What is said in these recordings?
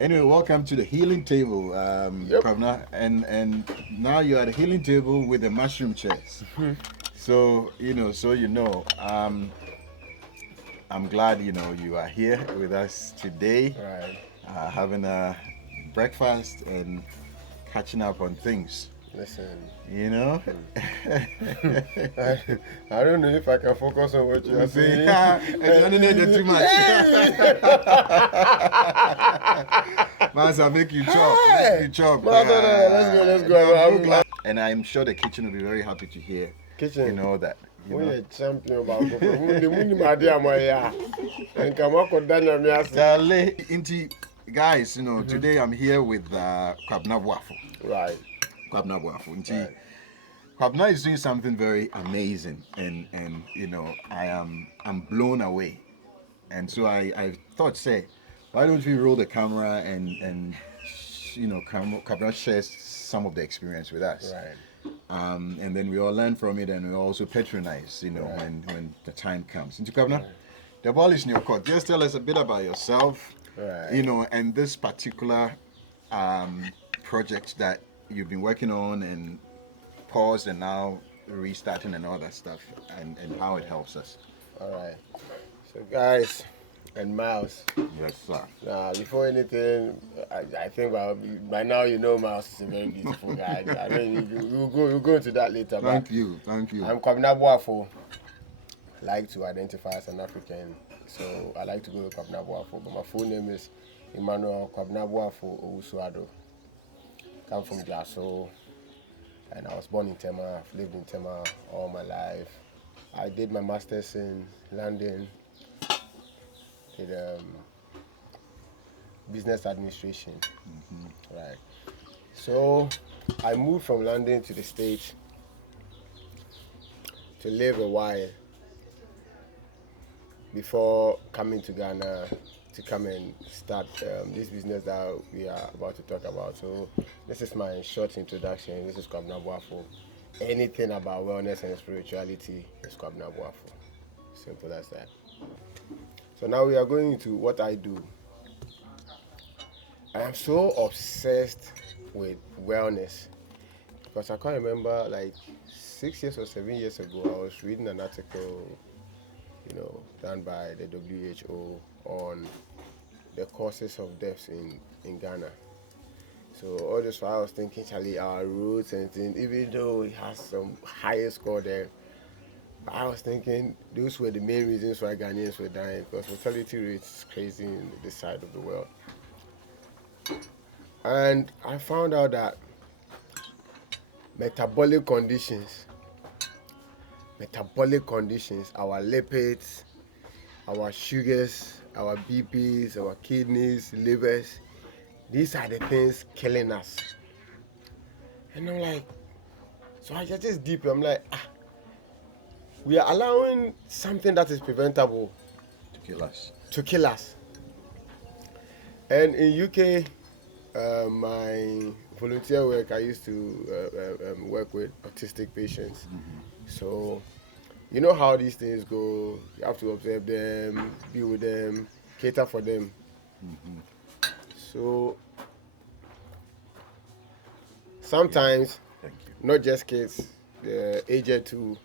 Anyway, welcome to the healing table, Kwabena, and now you're at the healing table with the mushroom chairs. So I'm glad you are here with us today, Right. having a breakfast and catching up on things. Listen. You know. I don't know if I can focus on what you are saying. I don't need too much. Mas, I'll make you chop. Make you chop. No, let's go. And I'm sure the kitchen will be very happy to hear. Kitchen. You know that. We are champion about the money, my dear, my yeah. And come up with Daniel Mias. Guys, today I'm here with Kwabena Boafo. Right. Kwabena Boafo. Kwabena is doing something very amazing, and I'm blown away. And so I thought, say, why don't we roll the camera and Kwabena shares some of the experience with us. Right. And then we all learn from it, and we also patronize, when the time comes. Into Kwabena, the ball is in your court. Just tell us a bit about yourself, and this particular project that you've been working on and paused and now restarting and all that stuff, and how it helps us. All right. So guys and Myles. Yes, sir. Before anything, I think by now you know Myles is a very beautiful guy. I mean, we'll go into that later. Thank you. I'm Kwabena Boafo. I like to identify as an African, so I like to go with Kwabena Boafo. But my full name is Emmanuel Kwabena Boafo Owusuado. Come from Glasso, and I was born in Tema. I've lived in Tema all my life. I did my master's in London. Did business administration. Right. So I moved from London to the States to live a while before coming to Ghana to come and start this business that we are about to talk about. So this is my short introduction. This is Kwabena Boafo. Anything about wellness and spirituality is Kwabena Boafo. Simple as that. So now we are going into what I do. I am so obsessed with wellness because I can't remember, like 6 years or 7 years ago, I was reading an article, done by the WHO on the causes of deaths in Ghana. So all this while I was thinking, Charlie, our roots and things, even though it has some higher score there, I was thinking those were the main reasons why Ghanaians were dying, because mortality rate is crazy in this side of the world. And I found out that metabolic conditions, our lipids, our sugars, our BPs, our kidneys, livers, these are the things killing us. And I'm like, so I just deep, I'm like, we are allowing something that is preventable to kill us. And in UK, my volunteer work, I used to work with autistic patients. So you know how these things go. You have to observe them, be with them, cater for them. So sometimes, not just kids, the aged too,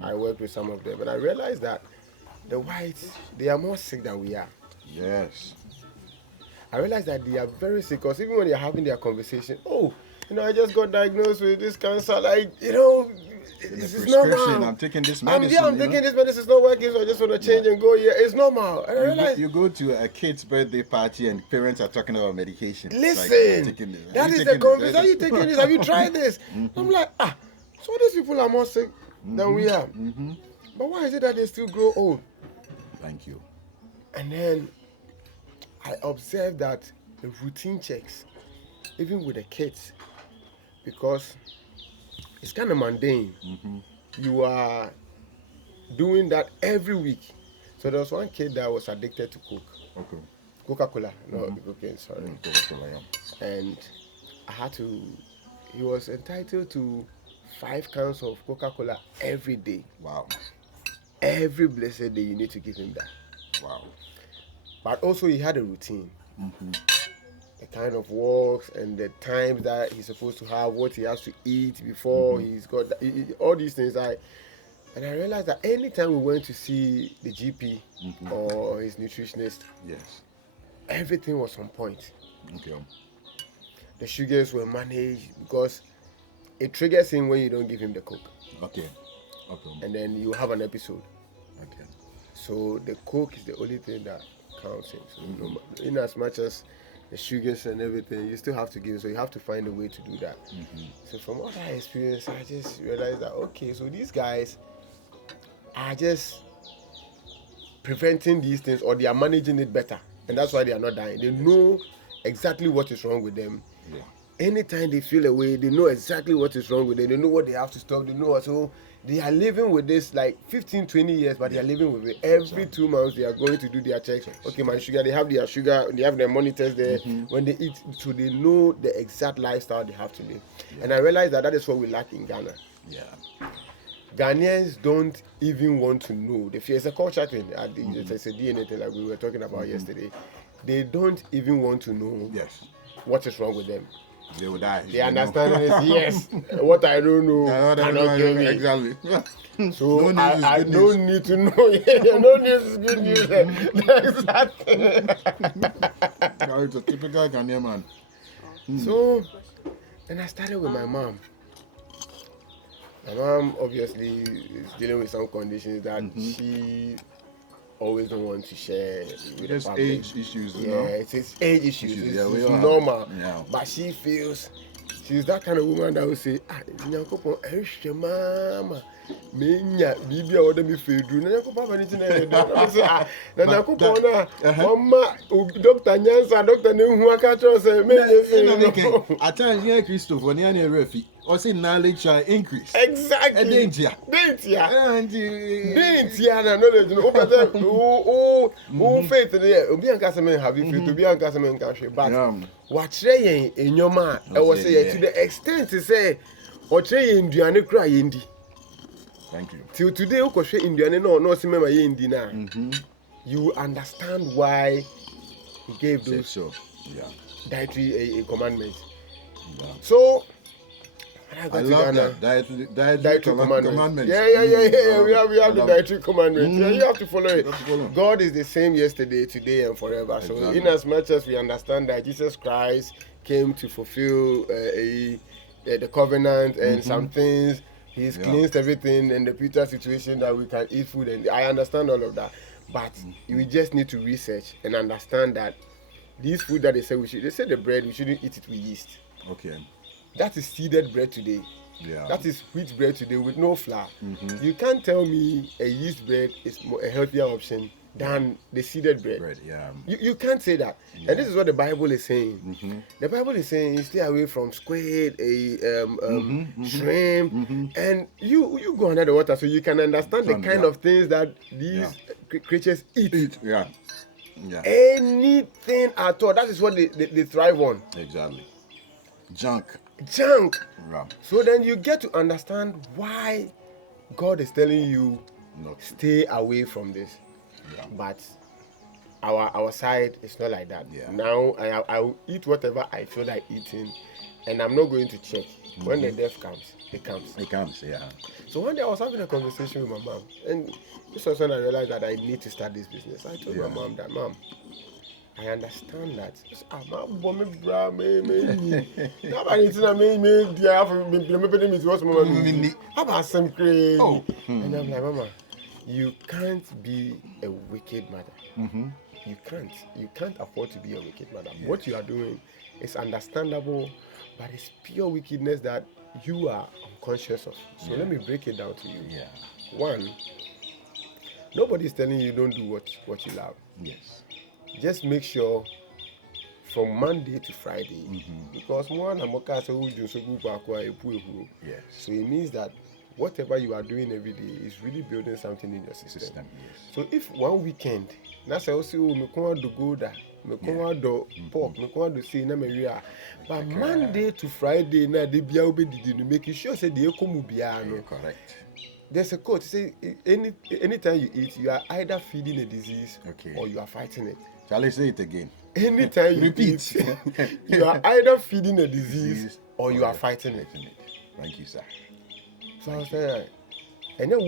I work with some of them, and I realized that the whites, they are more sick than we are. Yes. I realized that they are very sick, because even when they're having their conversation, I just got diagnosed with this cancer, this is normal. I'm taking this medicine. I'm taking this medicine, it's not working, so I just want to change and go here. It's normal. And I realized, you go to a kid's birthday party and parents are talking about medication. Listen, that is the conversation. Are you taking this? Have you tried this? I'm like, so these people are more sick than we are. But why is it that they still grow old? Thank you. And then I observed that the routine checks, even with the kids, because it's kind of mundane. You are doing that every week. So there was one kid that was addicted to Coke. Okay. Coca-Cola. No, cocaine, sorry. Coca-Cola, yeah. And he was entitled to 5 cans of Coca-Cola every day. Wow. Every blessed day you need to give him that. Wow. But also he had a routine. The kind of walks and the times that he's supposed to have, what he has to eat before he's got all these things. And I realized that anytime we went to see the GP or his nutritionist, Yes. everything was on point. Okay. The sugars were managed because it triggers him when you don't give him the Coke. Okay. Okay. And then you have an episode. Okay. So the Coke is the only thing that counts him. So in as much as the sugars and everything, you still have to give. So you have to find a way to do that. So from what I experienced, I just realized that, okay, so these guys are just preventing these things, or they are managing it better. And that's why they are not dying. They know exactly what is wrong with them. Yeah. Anytime they feel away, they know exactly what is wrong with them. They know what they have to stop. They know what. So they are living with this like 15, 20 years, but they are living with it. Every 2 months, they are going to do their checks. Okay, my sugar, they have their sugar, they have their monitors there. When they eat, so they know the exact lifestyle they have to live. Yeah. And I realized that is what we lack in Ghana. Yeah. Ghanaians don't even want to know. It's a culture thing. It's a DNA thing like we were talking about yesterday. They don't even want to know what is wrong with them. They will die. They understand it. Yes. What I don't know cannot kill me. Exactly. So I don't need to know. No news is good news. Exactly. It's a typical Ghanaian man. So, and I started with my mom. My mom obviously is dealing with some conditions that she always don't want to share with the public. Age issues, you know? It's age issues. It's normal. Yeah. But she feels she's that kind of woman that will say, mama, menya bibi a wode me fedu na yakopon ba nitin na do say na yakopon na mama doctor nyansa doctor na hu aka cho say menye fedu. At times here Christopher ni na refi or say knowledge shall increase. Exactly. Danger na knowledge no o faith there obi anka say men have faith obi anka say men ka hwe but what kire yen enyoma e wo say to the extent say o kire yen duane kura yen di. Thank you. Till today, you understand why he gave those dietary commandments. Yeah. So, I love that dietary commandments. Yeah. We have the dietary commandments. Yeah, you have to follow it. God is the same yesterday, today, and forever. Exactly. So, in as much as we understand that Jesus Christ came to fulfill the covenant and some things. He's cleansed everything in the Peter situation that we can eat food, and I understand all of that. But we just need to research and understand that these food that they say they say the bread, we shouldn't eat it with yeast. Okay. That is seeded bread today. Yeah. That is wheat bread today with no flour. You can't tell me a yeast bread is a healthier option than the seeded bread. You can't say that. And this is what the Bible is saying. The Bible is saying you stay away from squid, shrimp, and you go under the water so you can understand the kind of things that these creatures eat. Anything at all. That is what they thrive on. Exactly. Junk. So then you get to understand why God is telling you stay away from this. But our side is not like that. Now I will eat whatever I feel like eating, and I'm not going to check. When the death comes, it comes. So one day I was having a conversation with my mom, and this was when I realized that I need to start this business. I told my mom that, Mom, I understand that. And I'm like, Mama, you can't be a wicked mother. You can't afford to be a wicked mother. What you are doing is understandable, but it's pure wickedness that you are unconscious of. So let me break it down to you. One, nobody is telling you don't do what you love. Just make sure from Monday to Friday, because so it means that whatever you are doing every day is really building something in your system. So if one weekend, that's also me come to go there, me come to pork, me come to see na me wia. But Monday to Friday na dey bia obedidi no make sure say dey come bia no. Correct. There's a quote say anytime you eat, you are either feeding a disease or you are fighting it. Shall I say it again? anytime you Repeat. eat, you are either feeding a disease or you are fighting it. Thank you, sir. So I was saying, and then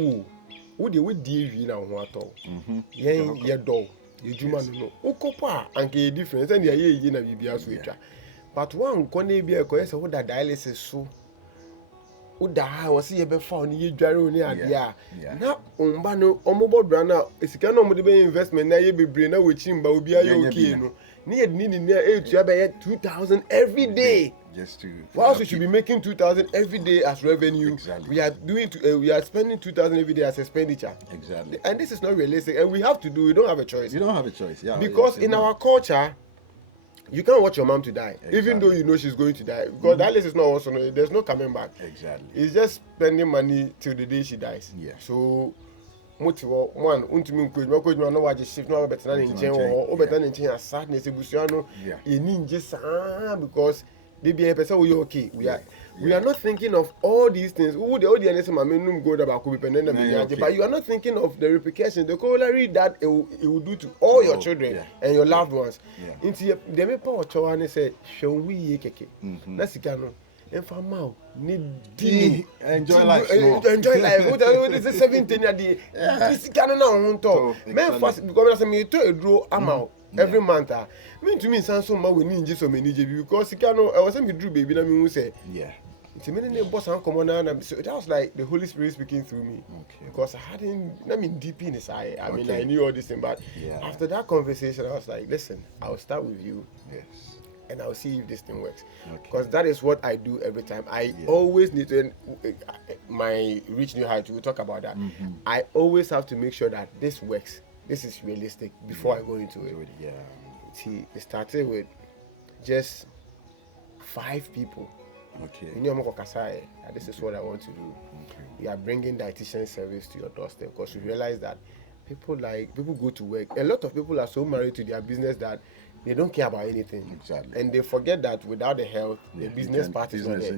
who the way you now want to? Yeah, dog. You do man no. Okopa and get difference and yeah, you na bibia switch. But one kone be a question who that dialysis so. Uda was see be found ye dware oni ade a na omba no omobo bra na esika no mo de be investment na ye bebre na we chimba obi aye okay no na ye ni na etua be 2000 every day just to whilst we should be making 2000 every day as revenue. Exactly. We are spending 2000 every day as expenditure. Exactly. And this is not realistic and we have to do. We don't have a choice. You don't have a choice. Yeah. Because in our culture you can't watch your mom to die, even though you know she's going to die. Because that list is not also, there's no coming back. Exactly. It's just spending money till the day she dies. Yeah. So, one, until no watch shift, no better than in chain or better than in chain as sadness, Busiano, in ninjas, because they be a person we okay. We are not thinking of all these things. Who the audience go about but you are not thinking of the repercussions, the corollary that it will do to all your children and your loved ones. Into the me power to and say, show we keke. That's no. And for now, need enjoy life. Enjoy life. What is the 17 at the this can now talk. Men first because me to a draw amount every month. Mean to me, Sanson, we need so many because I was saying, drew baby, I mean, say, it's a minute boss and come on. So that was like the Holy Spirit speaking through me. Because I mean, deep in his eye. I mean, I knew all this thing, but after that conversation, I was like, listen, I'll start with you. Yes. And I'll see if this thing works. Because that is what I do every time. I always need to, my reach new height, we'll talk about that. I always have to make sure that this works. This is realistic before I go into it. See, it started with just 5 people. This is what I want to do. We are bringing dietitian service to your doorstep because we realize that people go to work. A lot of people are so married to their business that they don't care about anything. Exactly. And they forget that without the health, the business part is not there.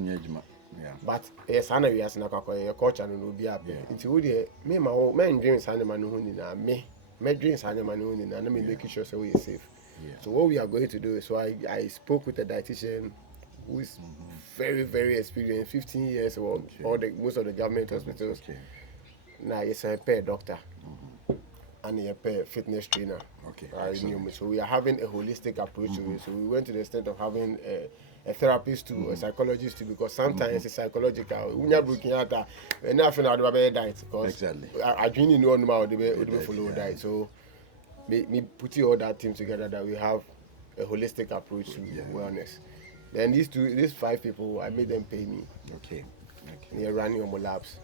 But sana we as na your culture no be up. Nti wo de me ma wo men dream sana ma no hu ni na me dream sana ma no hu ni na me making sure so we are safe. So what we are going to do is I spoke with a dietitian who is very, very experienced, 15 years old, most of the government hospitals. Now he's a pair doctor and a pair fitness trainer. So we are having a holistic approach to it. So we went to the extent of having a therapist too, a psychologist too, because sometimes it's psychological. We are looking at that, and nothing out of diet because I dream no one about the follow diet. So me put all that team together that we have a holistic approach to wellness. Then these 5 people, I made them pay me. They are running on my labs.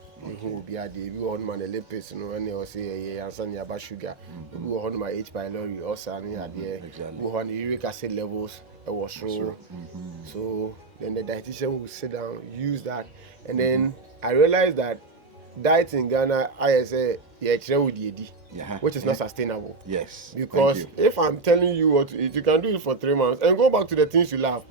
Who will be at the on my lipids, and they will say, answer about sugar. Who on my H. pylori, also near there. Who on the uric acid levels, was so. So then the dietitian will sit down, use that, and then I realized that diet in Ghana, I say, which is not sustainable. Yes. Because if I'm telling you what to eat, you can do it for 3 months and go back to the things you love.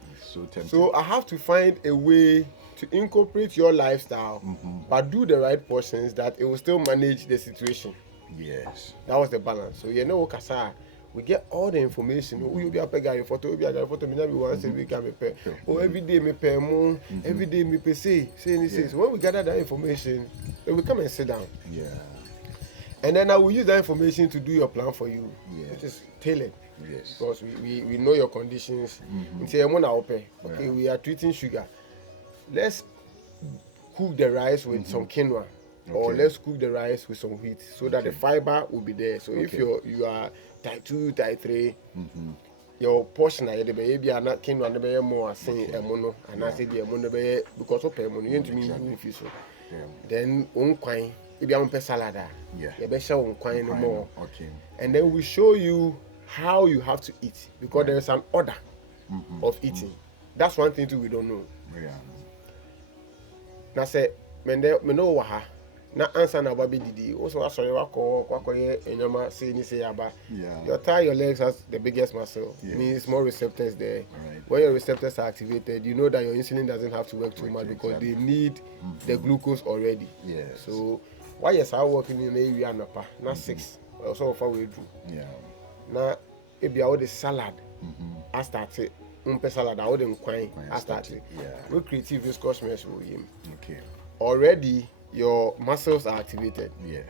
So I have to find a way to incorporate your lifestyle, but do the right portions that it will still manage the situation. Yes. That was the balance. So Kasa, we get all the information. We will be a guy photo, me once a week me pay. Every day me pay more, every day me pay say. So when we gather that information, then we come and sit down. And then I will use that information to do your plan for you, which is tailored. Because we know your conditions. Okay, we are treating sugar. Let's cook the rice with some quinoa, or let's cook the rice with some wheat, so that the fiber will be there. So if you are type 2, type 3, your portion be not quinoa more saying a mono, and I say the mono because of mono you to me if you so. Then quine. If you want a salad, you better show quite no more. And then we show you how you have to eat, because there is an order of eating. That's one thing too we don't know. Now say, me know waha. Na answer na baby didi. Also, sorry, wako ye enyama say ni say aba. Your thigh, your legs has the biggest muscle. Means more receptors there. When your receptors are activated, you know that your insulin doesn't have to work too much because they need the glucose already. So why you are working in the area napa? Not 6. Also far we do. Now if you are the salad I started salad. I wouldn't quite. I started. Yeah. We creative viscous mesh with him. Okay. Already your muscles are activated. Yes.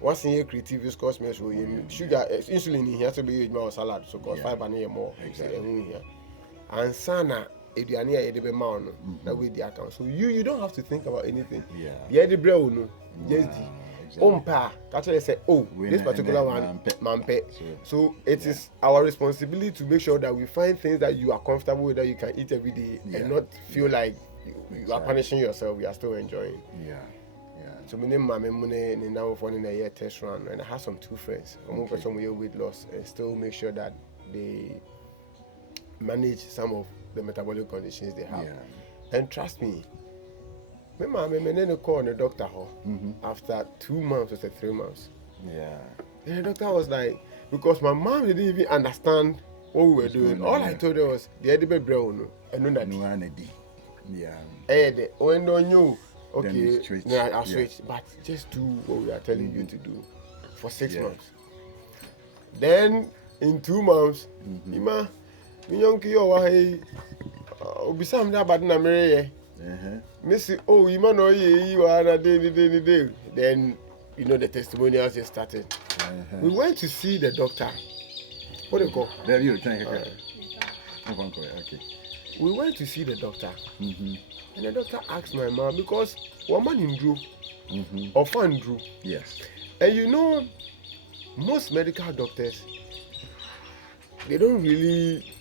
Once in your creative viscous mesh with him, sugar, insulin in here to be used more salad, so cause fiber near more. Exactly. Here. And sana eduane a yede be ma no that way the account. So you don't have to think about anything. Yeah. The bre no just di. Ompa, catch say, oh, this particular one, mampe. So it is our responsibility to make sure that we find things that you are comfortable with, that you can eat every day, and not feel like you are punishing yourself. You are still enjoying. Yeah. So my name Mune now for in a year test run, and I have some 2 friends. I'm person with weight loss and still make sure that they manage some of the metabolic conditions they have. And trust me, my mom called the doctor after 2 months or 3 months. Yeah. And the doctor was like, because my mom didn't even understand what we were doing. All I told her was the edible brown and no that. Yeah. And when no you okay, I'll switch. But just do what we are telling you to do for 6 months. Then in 2 months, Ima, young Kyo, hey, Obisam Nabad Namere. Missy, oh, you know, you are a day. Then, you know, the testimonials just started. We went to see the doctor. What do you call? There you trying okay. We went to see the doctor. And the doctor asked my mom, because woman in Drew, or fan Drew. Yes. And you know, most medical doctors, they don't really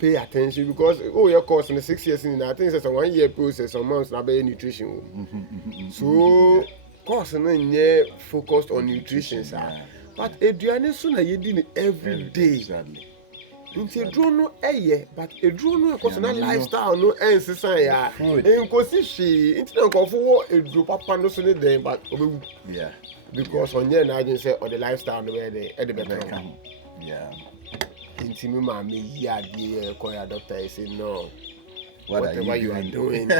pay attention because your course in the 6 years in I think it's a 1 year process, some months na be nutrition. So course no focused on nutrition, sir. But eduane so na yedi every day. Nti edro no but edro no course na lifestyle no ensesa ya. Enkosi hwe, nti na nkofo wo edro papa no so ne den but obewu. Yeah. Because onye na agin say or the lifestyle no be the better. Yeah. Inti me ma me yadi call your doctor say no. Whatever you are doing.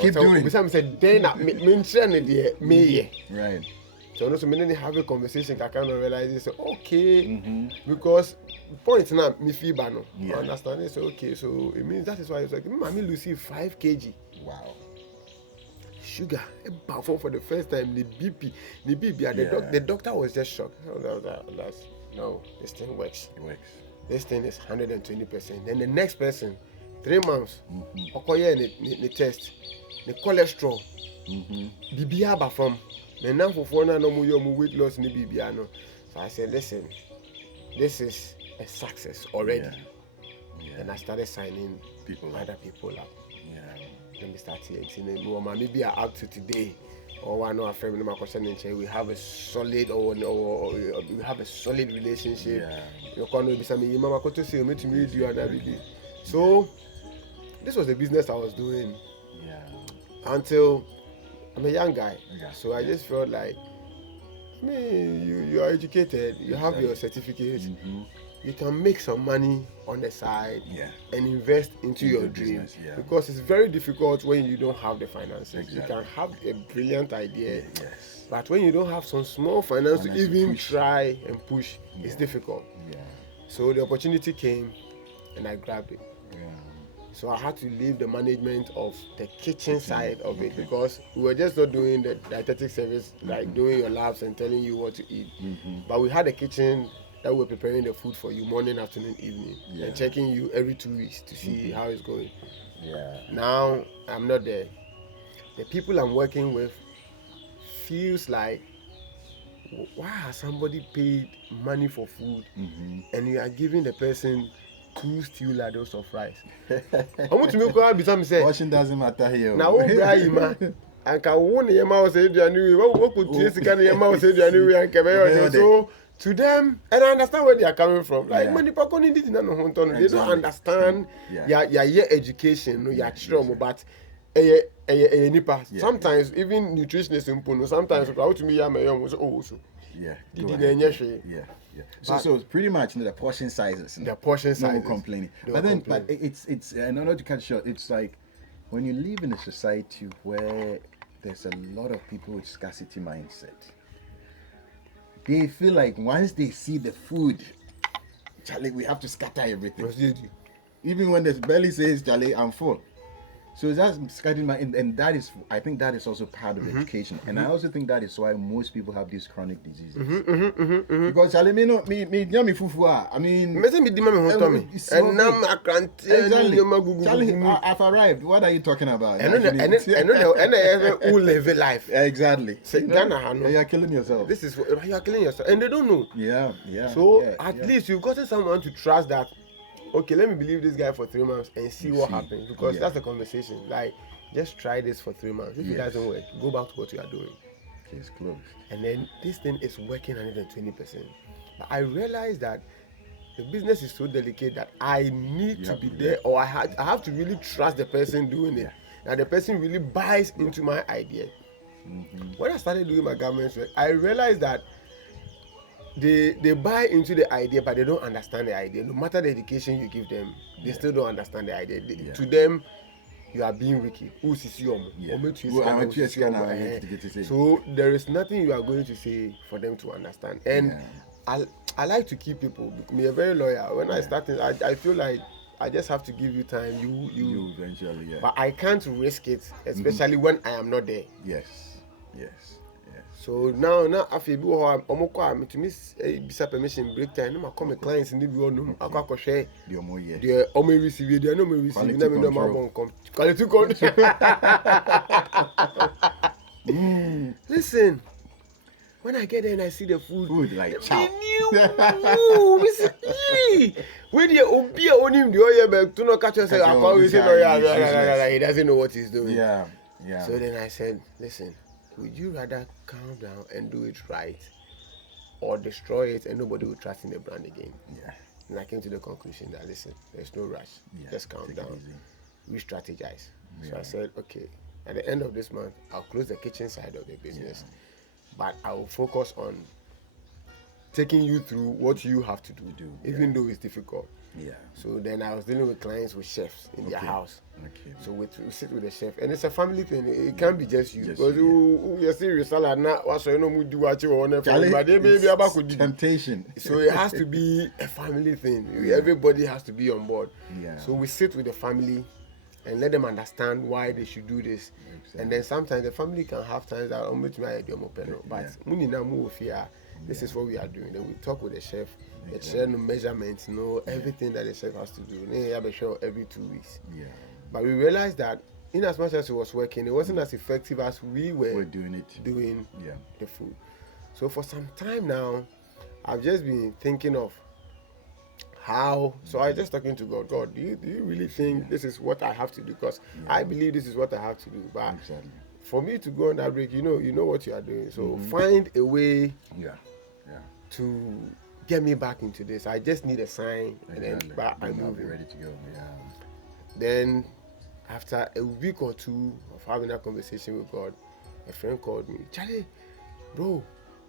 Keep doing. Because said then me train there me. Right. So no so me have a conversation I kind of realize say okay because point now me fever no. Understand it? So okay, so it means that is why it's like me lose 5 kg. Wow. Sugar, for the first time, the BP, the doctor was just shocked. No, this thing works. It works. This thing is 120%. Then the next person, 3 months, the test, the cholesterol, BBA from, the number for no weight loss in the BBA. No. So I said, listen, this is a success already. And I started signing other people up. Let me start here. Maybe up to today, or one of our family members, we have a solid we have a solid relationship. You can't be saying, "Mama, go to see me to meet you and everything." So this was the business I was doing until I'm a young guy. So I just felt like, you are educated, you have your certificate. You can make some money on the side and invest into your dream because it's very difficult when you don't have the finances. You can have a brilliant idea, but when you don't have some small finance to even try and push, it's difficult. So the opportunity came and I grabbed it. So I had to leave the management of the kitchen side of it because we were just not doing the dietetic service, like doing your labs and telling you what to eat. But we had a kitchen that we're preparing the food for you morning, afternoon, evening, and checking you every 2 weeks to see how it's going. Now I'm not there. The people I'm working with feels like, why has somebody paid money for food and you are giving the person 2 stew ladles of rice? I want to make one be say washing doesn't matter here. Now Brahima and can one yama was say what could taste can yama was say and so to them, and I understand where they are coming from. Like many people they don't understand your education, your children, but sometimes even nutritionists in sometimes how to me so pretty much the portion sizes. The portion sizes. No complaining. But it's and not to cut short, it's like when you live in a society where there's a lot of people with scarcity mindset. They feel like once they see the food, Charlie, we have to scatter everything. Proceed. Even when the belly says, Charlie, I'm full. So that's scattering my, and that is, I think that is also part of education. And I also think that is why most people have these chronic diseases. Because Charlie, me fufu. I mean, and now my exactly. Charlie, I've arrived. What are you talking about? And I live life. Exactly. Ghana, you're killing yourself. This is you are killing yourself, and they don't know. Yeah. So at least you've gotten someone to trust that. Okay, let me believe this guy for 3 months and see what happens, because that's the conversation. Like, just try this for 3 months. If it doesn't work, go back to what you are doing. Case closed. And then this thing is working 120%. But I realized that the business is so delicate that I need to be there, or I have to really trust the person doing it. That the person really buys into my idea. When I started doing my government work, I realized that they buy into the idea, but they don't understand the idea. No matter the education you give them, they still don't understand the idea. To them, you are being wicked. So there is nothing you are going to say for them to understand. And I like to keep people. Me a very loyal. When I started, I feel like I just have to give you time. You eventually, But I can't risk it, especially when I am not there. Yes. So now I feel I'm to miss a permission break time. I call my clients in the room. I call share the only receive the no receive. Never know my bone come. Quality control. Listen, when I get there and I see the food like chow. When you obi on him the oil bag, do not catch yourself. I always say he doesn't know what he's doing. Yeah. So then I said, listen, would you rather calm down and do it right, or destroy it and nobody will trust in the brand again? And I came to the conclusion that, listen, there's no rush. Just calm down. We strategize. So I said, okay, at the end of this month, I'll close the kitchen side of the business, but I will focus on taking you through what you have to do, even though it's difficult. So then I was dealing with clients with chefs in their house. So we sit with the chef, and it's a family thing. It can't be just you, because you see your salad now. What's you know we do what you want, but they maybe about temptation. So it has to be a family thing. Everybody has to be on board. So we sit with the family and let them understand why they should do this. And then sometimes the family can have times that but this is what we are doing. Then we talk with the chef. The chef no measurements, everything that the chef has to do. They have a show every 2 weeks. But we realized that in as much as it was working, it wasn't as effective as we were doing the food. So for some time now, I've just been thinking of how. So I just talking to God, do you really think this is what I have to do? Because I believe this is what I have to do. But for me to go on that break, you know what you are doing. So find a way to get me back into this. I just need a sign, and then I'm ready to go. Then after a week or two of having that conversation with God, a friend called me. Charlie, bro,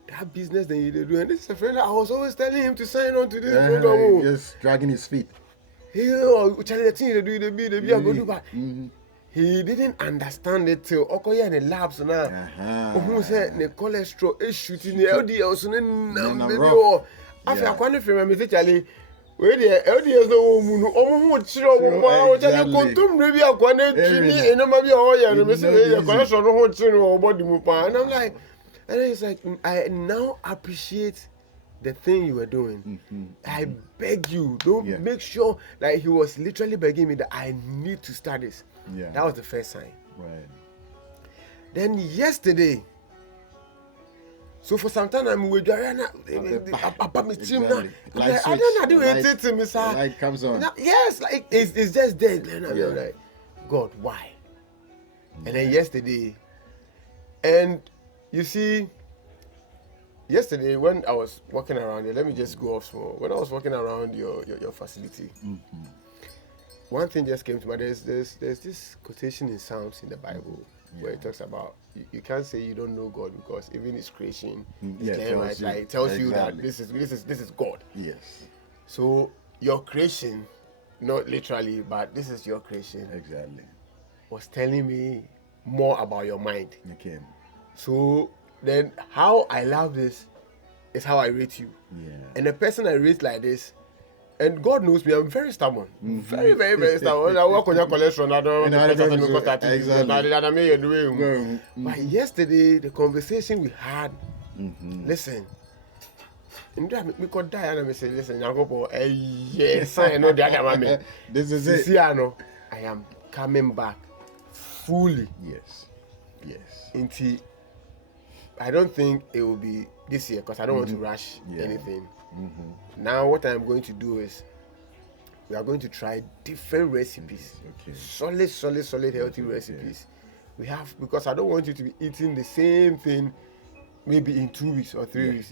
that business that you do, and this is a friend that I was always telling him to sign on to this program. Just dragging his feet. Charlie, the thing they be a good, but he didn't understand it till Okoye and the labs now. Who said the cholesterol is shooting the LDL, so then after I can't remember, Charlie. Where the LDS no moon, almost chiro, contum maybe a quantity, and maybe a cholesterol no chiro or body mupa. And I'm like, and it's like, I now appreciate the thing you were doing. I beg you, don't make sure. Like, he was literally begging me that I need to start this. That was the first sign. Then yesterday, so for some time I'm with Diana. I don't know it to me, sir. Light comes on. Yes, like it's just dead. And I'm like, God, why? And then yesterday, and you see, yesterday when I was walking around here, let me just go off small. When I was walking around your facility, one thing just came to mind. There's this quotation in Psalms in the Bible where it talks about you can't say you don't know God, because even His creation tells you that this is God. So your creation, not literally, but this is your creation. Was telling me more about your mind. So then how I love this is how I rate you. And the person I rate like this, And God knows me, I'm very stubborn. Very, very, very stubborn. I work on your cholesterol. I don't know. But yesterday, the conversation we had, listen. We could die and I say, listen, yes, I know the other man. This is it. See, I know. I am coming back fully. Yes. Until I don't think it will be this year because I don't want to rush anything. Now, what I'm going to do is we are going to try different recipes. Solid, healthy recipes. We have, because I don't want you to be eating the same thing maybe in 2 weeks or 3 weeks.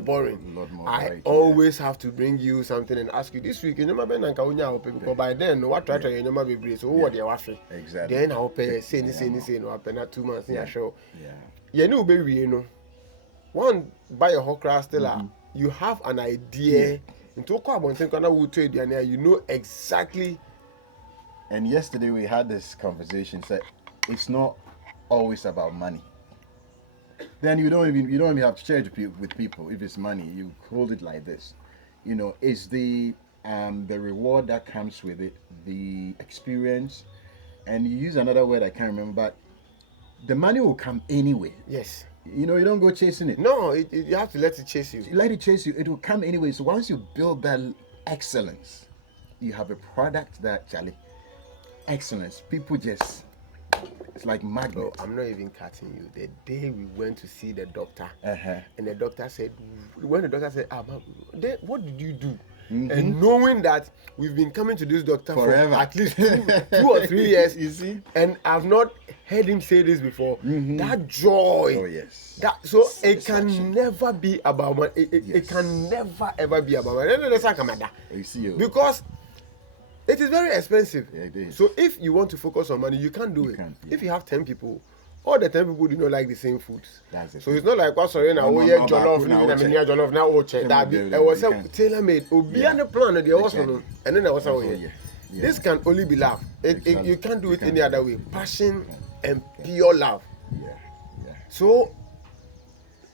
Boring. I always have to bring you something and ask you this week, because by then, what try to be so what you're waffling. Exactly. Then I'll pay say, no, pay not 2 months. Yeah, sure. You know, baby, you know. One buy a whole class still, you have an idea. Into you know exactly. And yesterday we had this conversation. Said it's not always about money. Then you don't even have to share it with people. If it's money, you hold it like this. You know, it's the reward that comes with it, the experience, and you use another word I can't remember, but the money will come anyway. Yes. You know, you don't go chasing it. No, you have to let it chase you. Let it chase you. It will come anyway. So once you build that excellence, you have a product that, Charlie, excellence. People just, it's like magnet. No, I'm not even cutting you. The day we went to see the doctor, and the doctor said, what did you do? And knowing that we've been coming to this doctor forever, for at least 2 or 3 years, you see, and I've not heard him say this before. That joy, oh yes, that so it can never be about money. It can never ever be about money. You see, because it is very expensive. Yeah, it is. So if you want to focus on money, you can't do it. If you have 10 people, all the 10 people do not like the same foods. That's it. So it's not like what's sorry now. Jollof now. I was tailor made. The plan of the also, and then I was here. This can only be love. You can't do it any other way. Passion and pure love. Yeah. So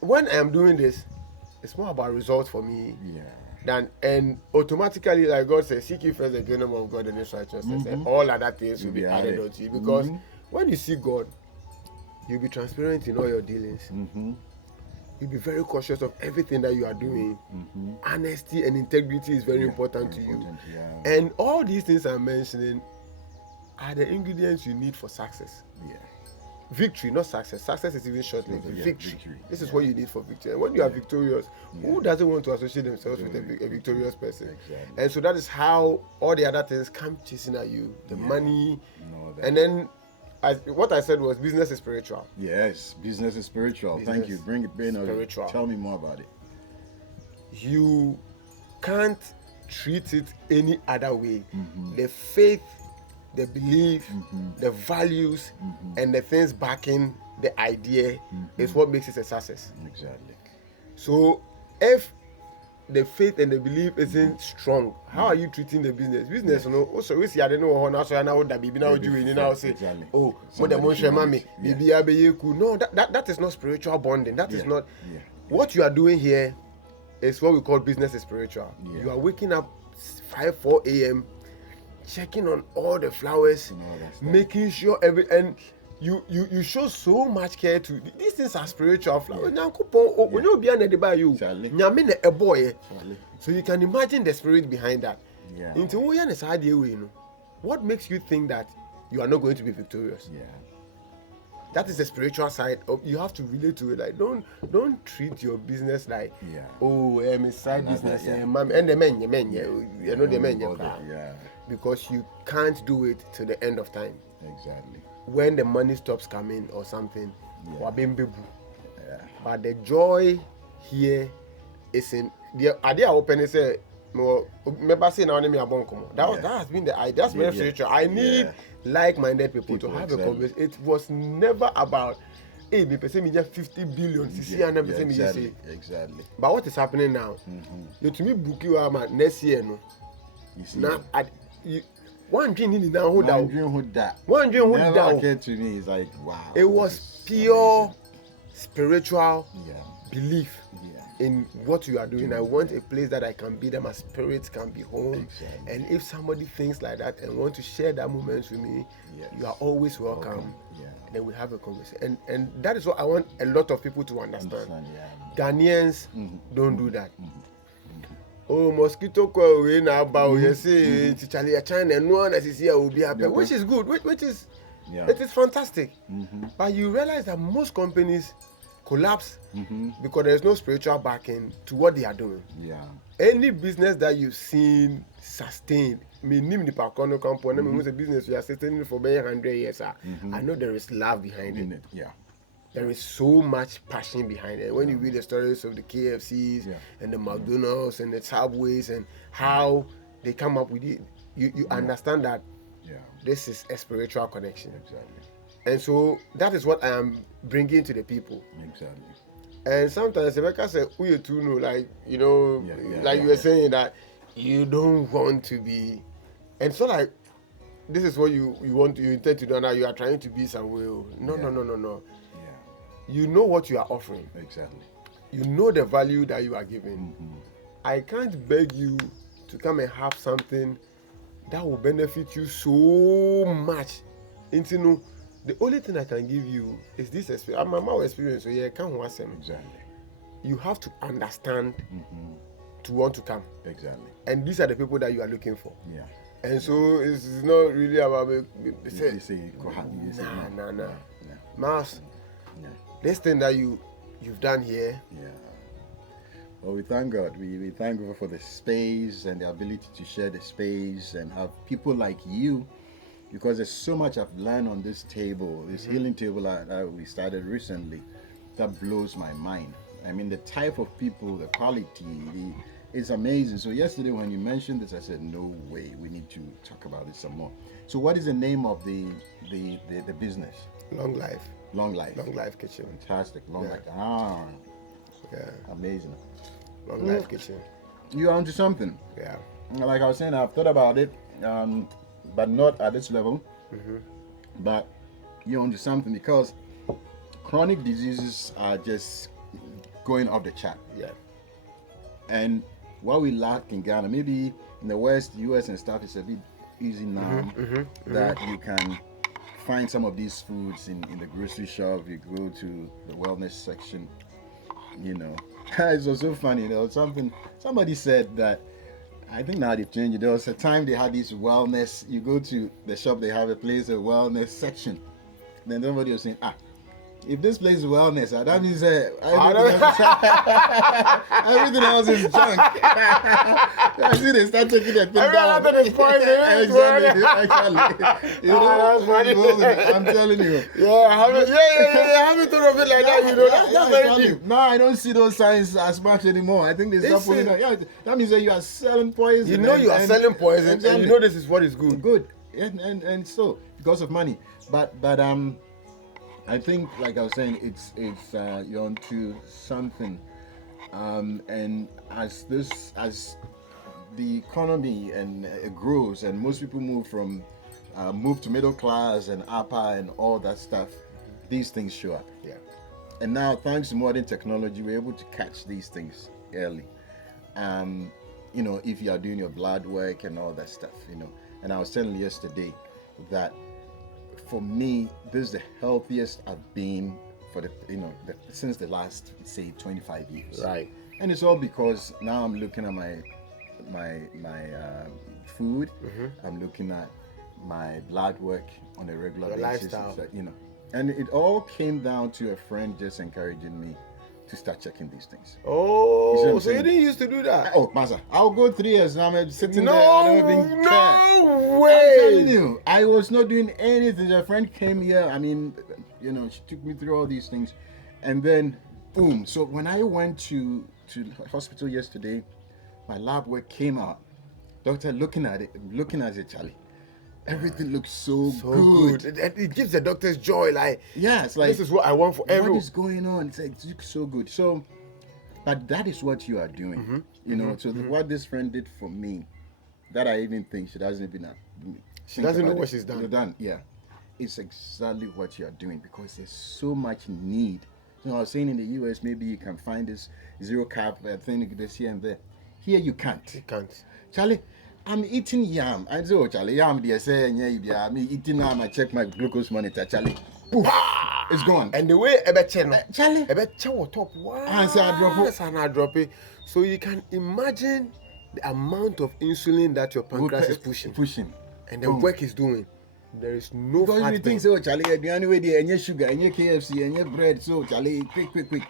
when I am doing this, it's more about results for me. And automatically, like God says, seek you first the kingdom of God and His righteousness, and all other things will be added unto you. Because when you see God, you'll be transparent in all your dealings. You'll be very cautious of everything that you are doing. Honesty and integrity is very important to you. And all these things I'm mentioning are the ingredients you need for success. Victory, not success. Success is even short-lived. Victory. This is what you need for victory. And when you are victorious, who doesn't want to associate themselves with a victorious person? And so that is how all the other things come chasing at you. The money, and then what I said was business is spiritual. Yes, business is spiritual. Thank you. Bring it in. Spiritual. Tell me more about it. You can't treat it any other way. The faith, the belief, the values, and the things backing the idea is what makes it a success. Exactly. So if the faith and the belief isn't strong, how are you treating the business? Business, you know, also we see I don't know how so now that baby now doing you now say, oh, what the motion mommy, baby no, that is not spiritual bonding. That is not what you are doing here is what we call business is spiritual. You are waking up 4 a.m. checking on all the flowers, making sure and you show so much care to these things are spiritual flowers. So you can imagine the spirit behind that. What makes you think that you are not going to be victorious? That is the spiritual side of you have to relate to it. Like don't treat your business like side business and the men you know the men because you can't do it till the end of time. Exactly. When the money stops coming or something, but the joy here is in the idea open say remember saying that has been the idea. That's very spiritual. I need like-minded people to have a conversation. It was never about 50 billion exactly. But what is happening now? You to me book you out next year no. You see now one dream in now hold down. One dream hold down. Occurred to me is like wow. It was pure spiritual belief in what you are doing. I want a place that I can be, that my spirit can be home. Exactly. And if somebody thinks like that and want to share that moment with me, Yes. you are always welcome. Yeah. Then we have a conversation. And that is what I want a lot of people to understand. Yeah. Ghanaians don't do that. Oh, mosquito coil we na about you say Charlie China and one as is here will be happy, which is good, which is it is fantastic. But you realize that most companies collapse because there is no spiritual backing to what they are doing. Yeah. Any business that you've seen sustained, me name the Pacono company, me a business we are sustaining for many 100 years. I know there is love behind it. Yeah. There is so much passion behind it. When you read the stories of the KFCs and the McDonald's and the Subways and how they come up with it, you understand that this is a spiritual connection. Exactly. And so that is what I am bringing to the people. Exactly. And sometimes Rebecca said, "We too know, like you know, you were saying that you don't want to be, and so like this is what you want, you intend to do now. You are trying to be somewhere. No. You know what you are offering. Exactly. You know the value that you are giving. I can't beg you to come and have something that will benefit you so much. And you know, the only thing I can give you is this experience. My mouth experience, so yeah, can't want them. Exactly. You have to understand to want to come. Exactly. And these are the people that you are looking for. Yeah. And so it's not really about nah. Myles, this thing that you've done here. Yeah. Well, we thank God. We thank God for the space and the ability to share the space and have people like you, because there's so much I've learned on this table, this healing table that we started recently, that blows my mind. I mean, the type of people, the quality, it's amazing. So yesterday when you mentioned this, I said, no way, we need to talk about this some more. So what is the name of the business? Long Life. Long Life. Long Life Kitchen. Fantastic. Long Life. Yeah. Amazing. Long Life Kitchen. You're onto something. Yeah. Like I was saying, I've thought about it, but not at this level. But you're onto something, because chronic diseases are just going off the chart. Yeah. And what we lack in Ghana, maybe in the West, US and stuff, is a bit easy now that you can find some of these foods in the grocery shop. You go to the wellness section, you know. It's also funny, somebody said that, I think now they've changed it. There was a time they had this wellness, you go to the shop, they have a wellness section. Then somebody was saying, if this place is wellness, that means everything else is junk. I see they start taking the thing down. Everything is poison. Exactly. You know, that's funny. I'm telling you. I haven't thought of it like that. You know, that's very deep. No, I don't see those signs as much anymore. I think they start putting that. Yeah, that means that you are selling poison. You know, you are selling poison, exactly. And you know this is what is good. Good, and so because of money, but I think, like I was saying, it's you're onto something, and as the economy and it grows, and most people move to middle class and upper and all that stuff, these things show up. Yeah. And now, thanks to modern technology, we're able to catch these things early. You know, if you are doing your blood work and all that stuff, you know. And I was telling you yesterday that, for me, this is the healthiest I've been since the last, say, 25 years. Right. And it's all because now I'm looking at my food. I'm looking at my blood work on a regular basis. Lifestyle. You know, and it all came down to a friend just encouraging me to start checking these things. Oh, so you didn't used to do that? Oh, Master, I'll go 3 years now. I'm sitting there. No way. I'm telling you, I was not doing anything. A friend came here. I mean, you know, she took me through all these things, and then boom. So when I went to hospital yesterday, my lab work came out. Doctor looking at it, Charlie. Everything looks so good. It gives the doctors joy. Like, yeah, it's like, this is what I want for everyone. What is going on? It's like, it looks so good. So, but that is what you are doing. You know, so what this friend did for me, that I even think she doesn't even she doesn't know what she's done. Yeah, it's exactly what you are doing, because there's so much need So I was saying in the US, maybe you can find this zero carb thing this here and there. Here you can't. You can't. Charlie, I'm eating yam. I say, oh, Charlie, yam, they say, yeah, I'm eating yam. I check my glucose monitor, Charlie. Poof, it's gone. And the way Charlie, will top. Wow. And I drop it. So you can imagine the amount of insulin that your pancreas is pushing. And the work is doing. There is no because fat you think so, Charlie, the only way there, any sugar, any KFC, any bread, so Charlie, quick.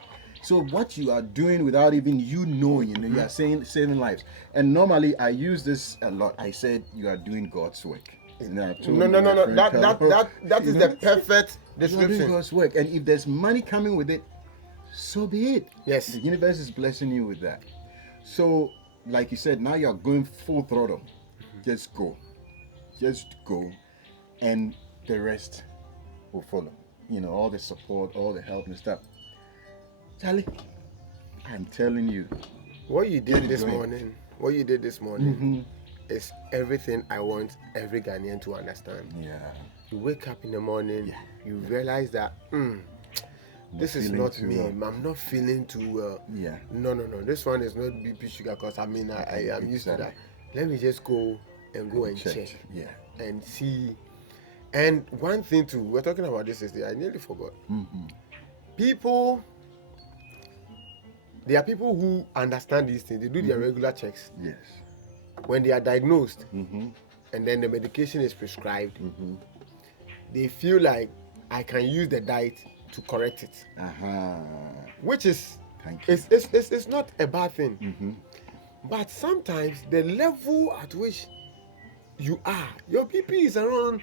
So what you are doing without even you knowing, you are saving lives. And normally I use this a lot. I said you are doing God's work. No. That is the perfect description. You are doing God's work, and if there's money coming with it, so be it. Yes. The universe is blessing you with that. So, like you said, now you are going full throttle. Just go, and the rest will follow. All the support, all the help and stuff. Charlie, I'm telling you. What you did this morning is everything I want every Ghanaian to understand. Yeah. You wake up in the morning, you realize that this is not me. I'm not feeling too well. Yeah. No. This one is not BP sugar because I am used to that. Let me just go and check. Yeah. And see. And one thing too, we're talking about this yesterday. I nearly forgot. There are people who understand these things. They do their regular checks. Yes. When they are diagnosed, and then the medication is prescribed, they feel like I can use the diet to correct it. Which is, it's not a bad thing. But sometimes the level at which you are, your BP is around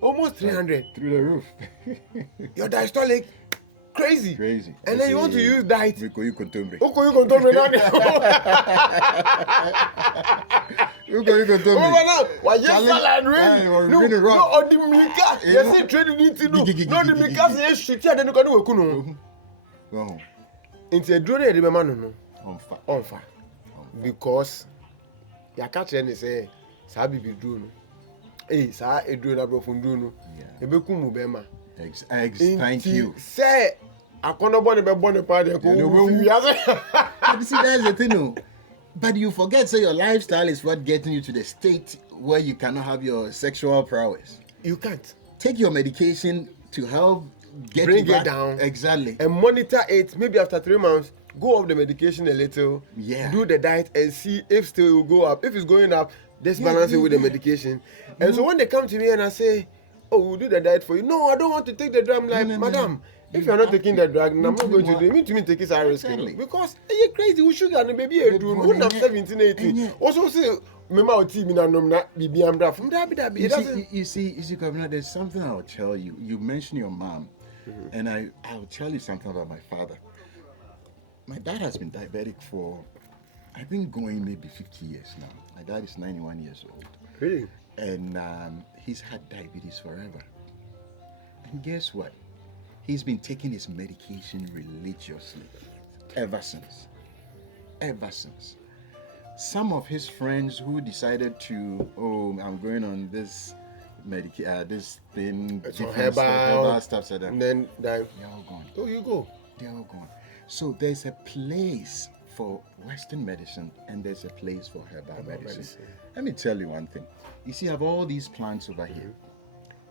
almost 300. Through the roof. Your diastolic, crazy. And then you want to use diet. You control me. Why yes salad rain? No, the mika. Yes, it trade need to know. No, the mika say shit. Then you can doekuno. Go. Into a drone, the man no. On fire. Because ya catch any say, "Sabi be drone." Sa e drone abro fun drone. Ebeku mu bema. Thank you. Say, akono be born pa de ko. You see, that's the thing, no. But you forget, so your lifestyle is what getting you to the state where you cannot have your sexual prowess. You can't. Take your medication to help bring it down. Exactly. And monitor it. Maybe after 3 months, go off the medication a little. Yeah. Do the diet and see if still will go up. If it's going up, just balance it with the medication. And so when they come to me and I say, "Oh, we'll do the diet for you." No, I don't want to take the drug. I'm like, "Madam, if you're not taking the drug, I'm not going to do it. Me take it as risk. Because you're crazy with sugar and baby, you do. When I'm 17, 18. Also say, "Mama, team in a nomna, baby, I'm draft." You see, Kwabena, there's something I'll tell you. You mentioned your mom, and I'll tell you something about my father. My dad has been diabetic for, I think, going maybe 50 years now. My dad is 91 years old. Really? And he's had diabetes forever. And guess what? He's been taking his medication religiously ever since. Some of his friends who decided to, I'm going on this this thing, herbal stuff, so that, and then they're all gone. Oh, you go. They're all gone. So there's a place for Western medicine and there's a place for herbal medicine. Let me tell you one thing. You see, I have all these plants over here.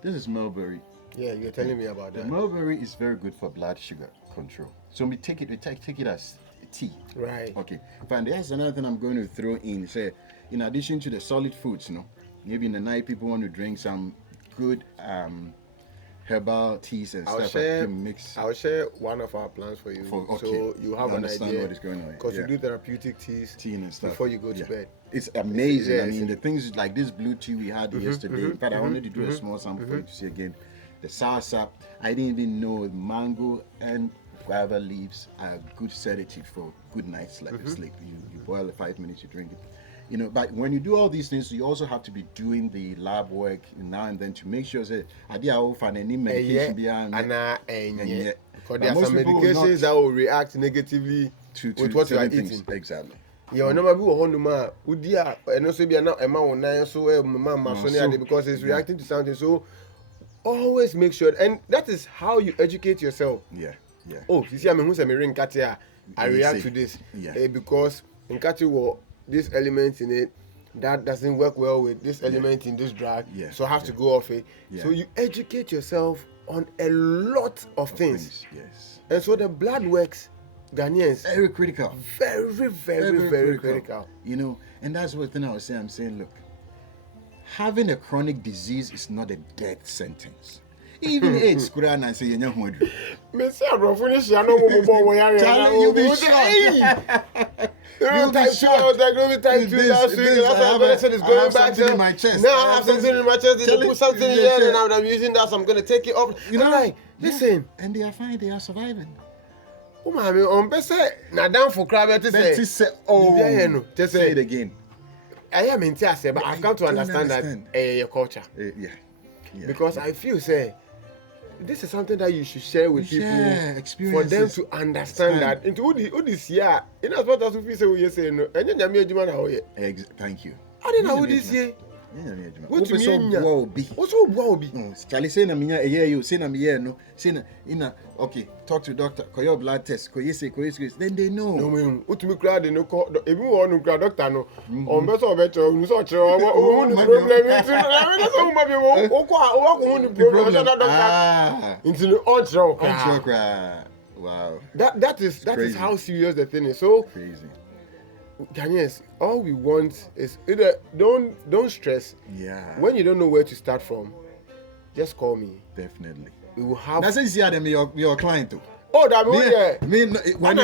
This is mulberry. Yeah, you're telling me about that. The mulberry is very good for blood sugar control. So we take it as tea. Right. Okay. Fine. There's another thing I'm going to throw in. Say, in addition to the solid foods, maybe in the night people want to drink some good herbal teas and stuff. I'll share one of our plans for you. So you have an idea what is going on. Because you do therapeutic teas and stuff before you go to bed. It's amazing. I mean, the things like this blue tea we had yesterday. In fact, I wanted to do a small sample for you to see again. The salsa, I didn't even know mango and guava leaves are a good sedative for good night's sleep. You boil it 5 minutes, you drink it. But when you do all these things, you also have to be doing the lab work now and then to make sure that I didn't find any medication behind. Because there are some medications that will react negatively with what you are eating. Exactly. Number and also be because it's reacting to something. So always make sure, and that is how you educate yourself. Yeah. Yeah. Oh, you see, I mean, who's a ring katia? I react to this. Yeah. Because in katia, well, this element in it that doesn't work well with this element in this drug, so I have to go off it. So you educate yourself on a lot of things. Yes. And so the blood works, Ghanaians, Very critical. Very critical. You know, and that's what thing I was saying. I'm saying, look, having a chronic disease is not a death sentence. Even AIDS could and say you're hungry. Charlie, you'll be shot. You'll be shot. Type 2 last week. I have something in my chest. Now I have something in my chest. They put something in here, and I'm using that, so I'm going to take it off. You know, like, listen. And they are fine. They are surviving. Oh, my man, on best now down for crab. Say it again. I am in tears, but I've come to understand that your culture. Yeah. Because I feel, say, this is something that you should share with people for them to understand that. Into this year, in as much as we say, we say no, and then thank you. I didn't know this year. What to me? What's so wobbly? Charlie say na me year you say na me year no say na ina okay talk to doctor call your blood test call you say then they know. No man, what to me crowd no call even one crowd doctor no on better better no so chere o the problem is na so ma be o ko the problem doctor into the ultra. Wow. That is how serious the thing is. So crazy. Ghanaians, all we want is either don't stress. Yeah. When you don't know where to start from, just call me. Definitely. We will have. That's easier than your client too. Oh, that means when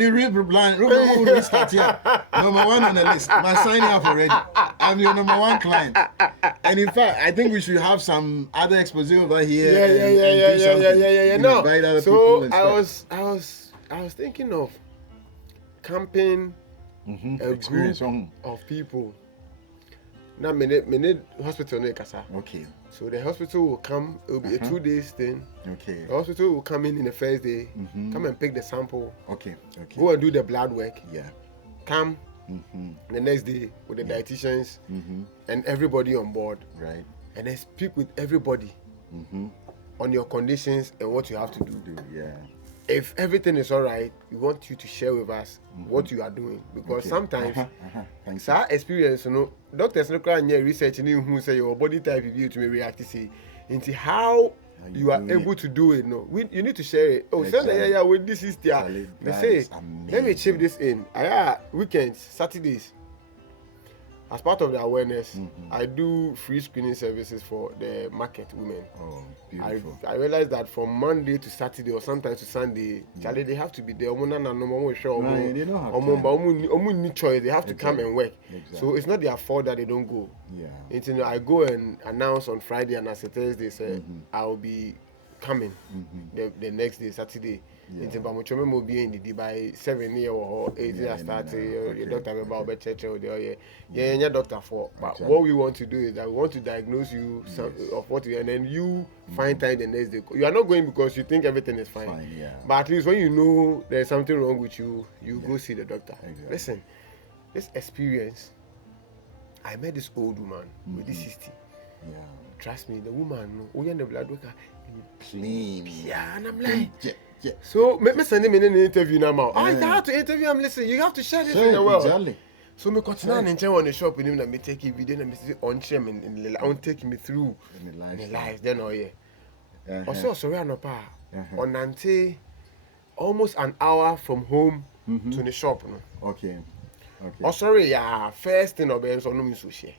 you read blind, we start here. Number one on the list. My signing up already. I'm your number one client. And in fact, I think we should have some other exposure over here. Yeah. No. Invite other so people I was thinking of camping. A group of people. Now, many hospital no kasa. Okay. So the hospital will come. It will be a 2 days thing. Okay. The hospital will come in the first day. Come and pick the sample. Okay. Go and do the blood work. Yeah. Come the next day with the dietitians and everybody on board. Right. And then speak with everybody on your conditions and what you have to do. Yeah. If everything is all right, we want you to share with us what you are doing, because sometimes our experience, you know, doctors no can research who say your body type you to react to see into how you are able to do it. No, you need to share it. Oh, exactly. With this is there. They say, let me chip this in. Weekends, Saturdays. As part of the awareness, I do free screening services for the market women. Oh, beautiful. I realized that from Monday to Saturday or sometimes to Sunday, Charlie, they have to be there. They don't have choice. They have to come and work. Exactly. So it's not their fault that they don't go. Yeah. It's, you know, I go and announce on Friday, and as a Thursday, say I'll be coming the next day, Saturday. It's about much more be in the by 7 year or 8 years start your doctor about church or the doctor for. But what we want to do is that we want to diagnose you of what you, and then you find time the next day. You are not going because you think everything is fine. But at least when you know there's something wrong with you, you go see the doctor. Exactly. Listen, this experience, I met this old woman with this 60. Yeah. Trust me, the woman, we in the blood worker, clean. Yeah, and I'm like, so me send him in an interview now. I have to interview him. Listen, you have to share this in the world. Exactly. So me continue and check on the shop with him and me take a video and me see on him and on take me through the life. Then also sorry anopa on nante almost an hour from home to the shop. No? Okay. Oh sorry, first thing of so no me so share.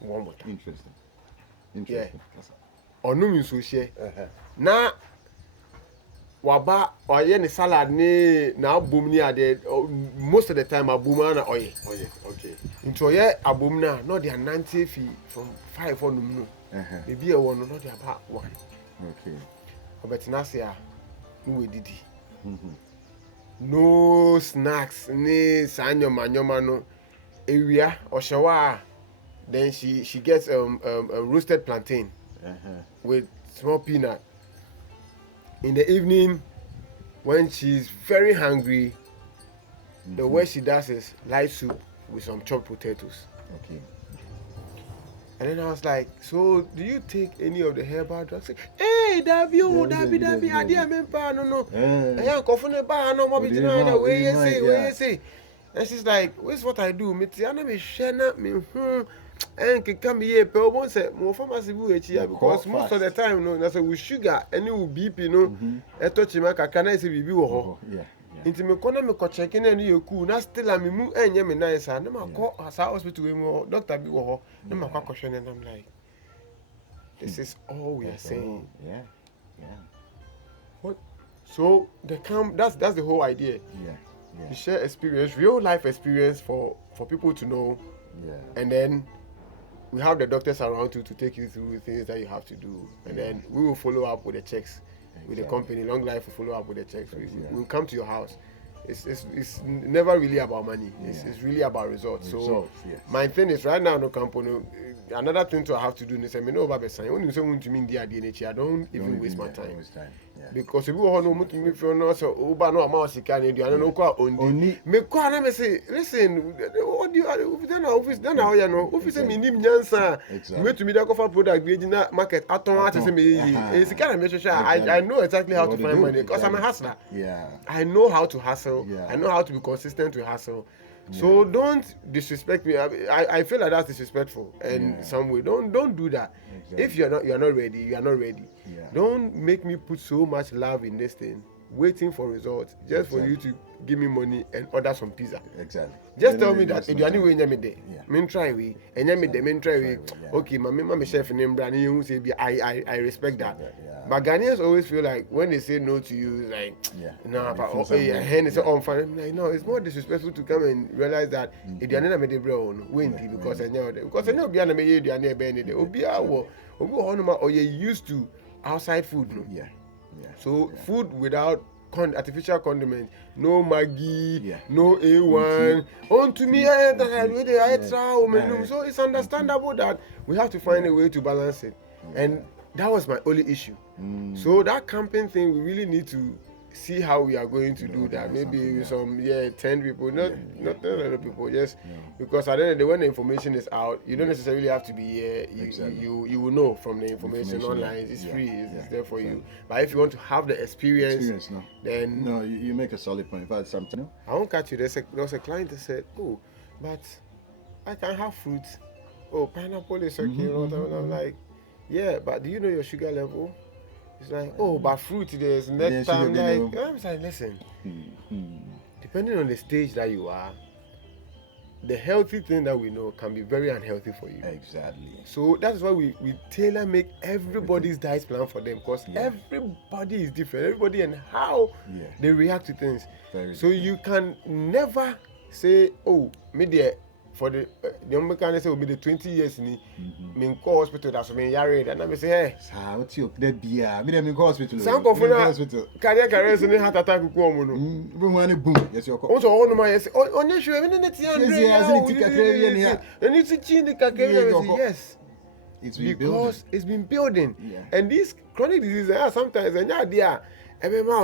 One more time. Interesting. Yeah. Or no me so share. Now. Waba oye ni salad ni na abum ni ade most of the time abum na oye. Okay. Into oye abum na no dey 90 fee from 5 on no. Maybe a one no dey about 1. Okay. Obetina say we didi. No snacks ni sanyoma no area oshewa. Then she gets a roasted plantain with small peanut. In the evening, when she's very hungry, the way she does is light soup with some chopped potatoes. Okay. And then I was like, so do you take any of the herbal drugs? Hey, Hey, Dabby, I didn't pa no. I am coughing ba no more be na way you say. And she's like, what's what I do? Me tiana me share na me and can come here pe almost say more pharmacy because most of the time no na say with sugar any with BP no e touch me kakra na say bibi wo ho. Inti me kona me ko check na you cool na still am mu enye me nice na ma call asa hospital we mu doctor bi wo ho na ma kwa question and I'm like, this is all we are saying. What? So that's the whole idea. You share experience, real life experience for people to know. And then we have the doctors around to take you through things that you have to do. And then we will follow up with the checks with the company. Long Life will follow up with the checks. We'll come to your house. It's never really about money. It's really about results. So my thing is right now no company. Another thing to I have to do is I know about the sign. When you say to me I don't even waste my time. Because if you want to make me feel no so Uber no amount of can do I don't know quite only me go and me say listen what do you then office then how you know office me nim nyansa me to me that offer product be in market aton at say me it's kind of make sure I know exactly how to find money because I'm a hustler. I know how to hustle. I know how to be consistent with hustle. So don't disrespect me. I feel like that's disrespectful in some way. Don't do that. If you're not ready, you are not ready. Don't make me put so much love in this thing, waiting for results, just for you to give me money and order some pizza. Just tell me that if you are anywhere me there, me try we, and me there, me try we. Okay, my chef name brand you say I respect that. But Ghanaians always feel like when they say no to you, it's like no, but it's on fire. Like no, it's more disrespectful to come and realize that if you are not me there, bro, windy because I know be na me you are near be there. Or you used to outside food, no? So food without artificial condiment, no Maggi, no A1. On to me, so it's understandable that we have to find a way to balance it, and that was my only issue. So that camping thing, we really need to see how we are going to do that. Maybe some 10 people, not 10 people, just because at the end of the day, when the information is out, you don't necessarily have to be here. You will know from the information online. It's free. It's there for you. But if you want to have the experience then you make a solid point. In fact, something I won't catch you. There was a client that said, "Oh, but I can have fruits. Oh, pineapple is okay." I'm like, yeah, but do you know your sugar level? It's like, oh, but fruit there's nectar. I'm like, listen, depending on the stage that you are, the healthy thing that we know can be very unhealthy for you. Exactly. So that's why we tailor make everybody's diet plan for them, because everybody is different. Everybody and how they react to things. So you can never say, oh, maybe for the American say will be the 20 years in me go hospital that's me married and I say hey what's your that beer me go hospital some hospital cardiac arrest and heart attack ko omo no boom yes your so on my yes onye sure me net yan and it's chin the kakere yes it's been building and these chronic diseases sometimes there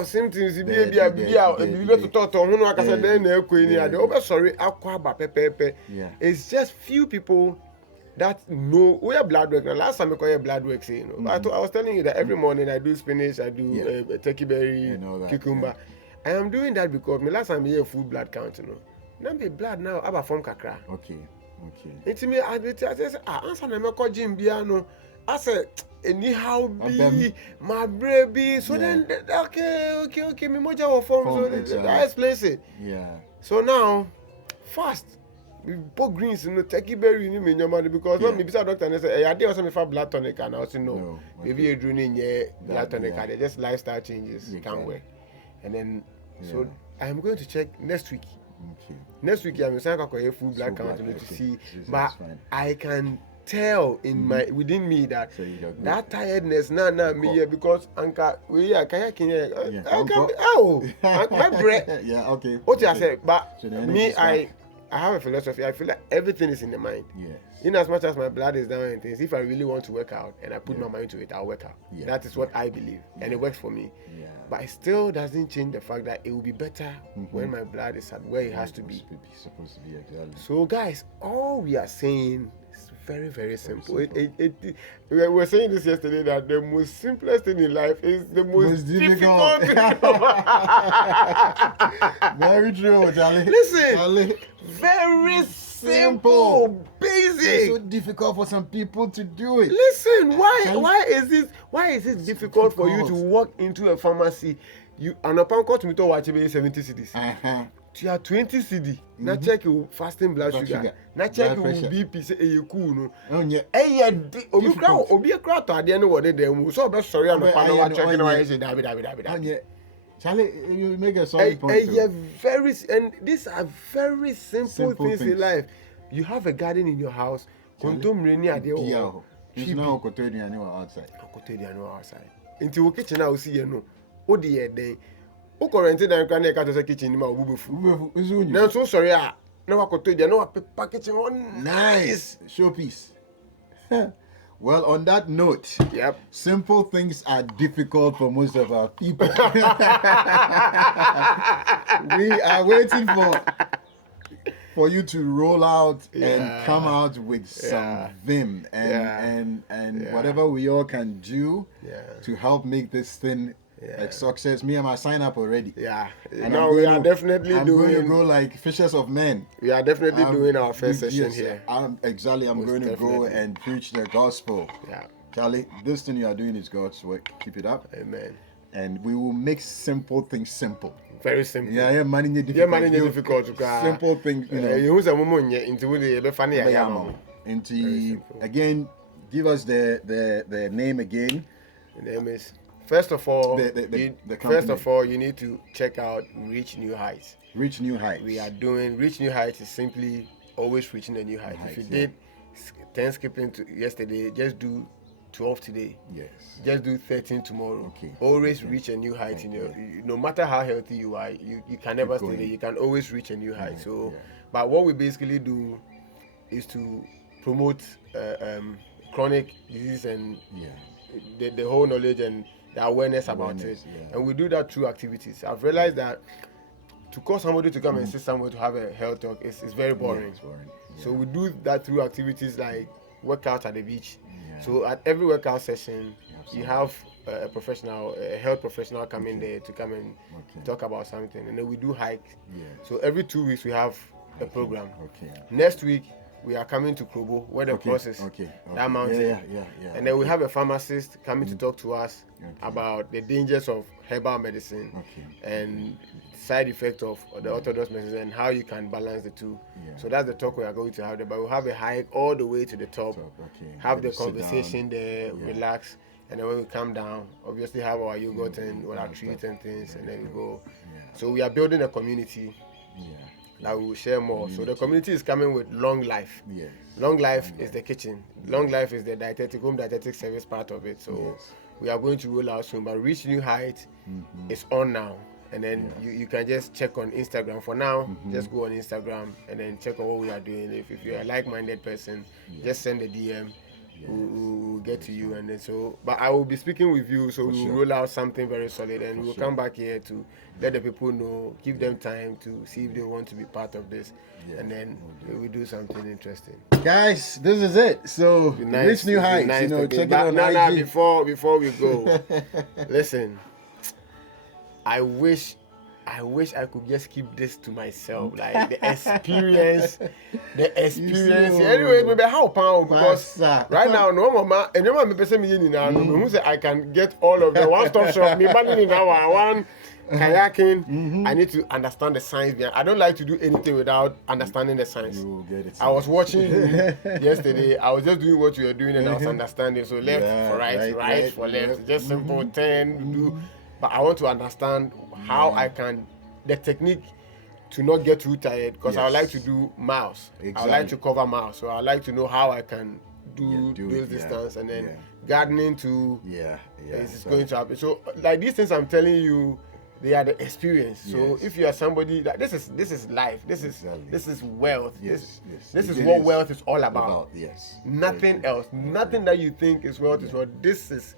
symptoms be to talk to no akasa den na ekwe ni ade o sorry akwa ba pepepe. It's just few people that know we are blood work. Last time I call blood work, say, you know. I was telling you that every morning I do spinach, I do turkey berry, cucumber. I am doing that because my last time I hear full blood count, you know. Now my blood now aba form kakra. Okay. It's me I say answer na me call Jim Biano. I said anyhow be my baby. So then okay, me moja will form so that explains it. So now fast. We put greens in the turkey berry in me because when me beside doctor and say I did also me for blood tonic and I say no. Maybe you do need blood tonic they just lifestyle changes can't work. And then so I am going to check next week. Next week I'm going to full blood count to see, but I can tell in my within me that that tiredness me here because anka we my breath what I said, but me I have a philosophy. I feel like everything is in the mind. In as much as my blood is down and things, if I really want to work out and I put my mind to it, I'll work out. That is what I believe, and it works for me. But it still doesn't change the fact that it will be better when my blood is at where it has to be. Supposed to be exactly. So guys, all we are saying is very, very simple. We were saying this yesterday that the most simplest thing in life is the most difficult thing. Very true, Charlie. Listen, Charlie. very simple, basic. It's so difficult for some people to do it. Listen, why is it difficult for you to walk into a pharmacy? You and a pound to me to watch 70 cedis. You have 20 cedi. Now check your fasting blood sugar. Now check your BP. Say you cool no. Oh yeah. Obi crowd at the end of what they so be sorry on the panel checking why say David. Oh yeah. Charlie, you make a solid point. And these are very simple things in life. You have a garden in your house. Kontom reni ade o. You know Kotodia outside. Outside. Into your kitchen now see you know. O de den. O quarantine dan kan e ka to kitchen ma obubefu. Now so sorry ah. Na wa Kotodia na wa paper kitchen one nice showpiece. Well, on that note, yep, simple things are difficult for most of our people. We are waiting for you to roll out and come out with some vim and whatever we all can do to help make this thing a success. Me, I'm a sign up already. Yeah. And now we are definitely I'm going to go like fishers of men. We are definitely doing our first session here. I'm going to go and preach the gospel. Yeah. Charlie, this thing you are doing is God's work. Keep it up. Amen. And we will make simple things simple. Very simple. Yeah, managing it difficult. Simple things, you know. You use a moment into the funny again, give us the name again. The name is first of all, you need to check out Reach New Heights. Reach New Heights. We are doing Reach New Heights is simply always reaching a new height. If you did 10 skipping to yesterday, just do 12 today. Yes. Just do 13 tomorrow. Okay. Always reach a new height. No matter how healthy you are, you can never stay there. You can always reach a new height. But what we basically do is to promote chronic disease and the whole knowledge and the awareness about it. And we do that through activities. I've realized that to call somebody to come and sit somewhere to have a health talk is very boring. It's boring. So we do that through activities like workout at the beach. So at every workout session, you have a health professional come in there to come and talk about something. And then we do hike. So every 2 weeks we have a program. Next week, we are coming to Krobo, where the cross is, that mountain. And then we have a pharmacist coming to talk to us about the dangers of herbal medicine and side effects of the orthodox medicine and how you can balance the two. So that's the talk we are going to have there. But we'll have a hike all the way to the top, have the conversation there, relax. And then when we come down, obviously have our yogurt and our treats and things, and then we go. So we are building a community. That we will share more. So the community is coming with Long Life. Long Life is the kitchen. Long Life is the home dietetic service part of it. So we are going to roll out soon. But Reach New Height is on now. And then you can just check on Instagram. For now, just go on Instagram and then check on what we are doing. If you're a like-minded person, just send a DM. We'll get to you, and then but I will be speaking with you, so we'll roll out something very solid, and we'll come back here to let the people know, give them time to see if they want to be part of this, and then we'll do something interesting. Guys, this is it. So Reach New Heights, check it out. Now, before we go, listen, I wish I could just keep this to myself, like the experience. Anyway, maybe how pound because right now no mama and no mama person me now. Who say I can get all of the one-stop shop. Me banning now I want kayaking. I need to understand the science behind. I don't like to do anything without understanding the science. You will get it. I was watching you yesterday. I was just doing what you were doing and I was understanding. So left for right for left. Just simple do. But I want to understand how I can, the technique to not get too tired, because I would like to do miles. I would like to cover miles. So I would like to know how I can do this distance, and then gardening too. It's going to happen. So like these things I'm telling you, they are the experience. So if you are somebody that this is life, this is wealth. This is what wealth is all about. Nothing else. Nothing that you think is wealth is wealth. This is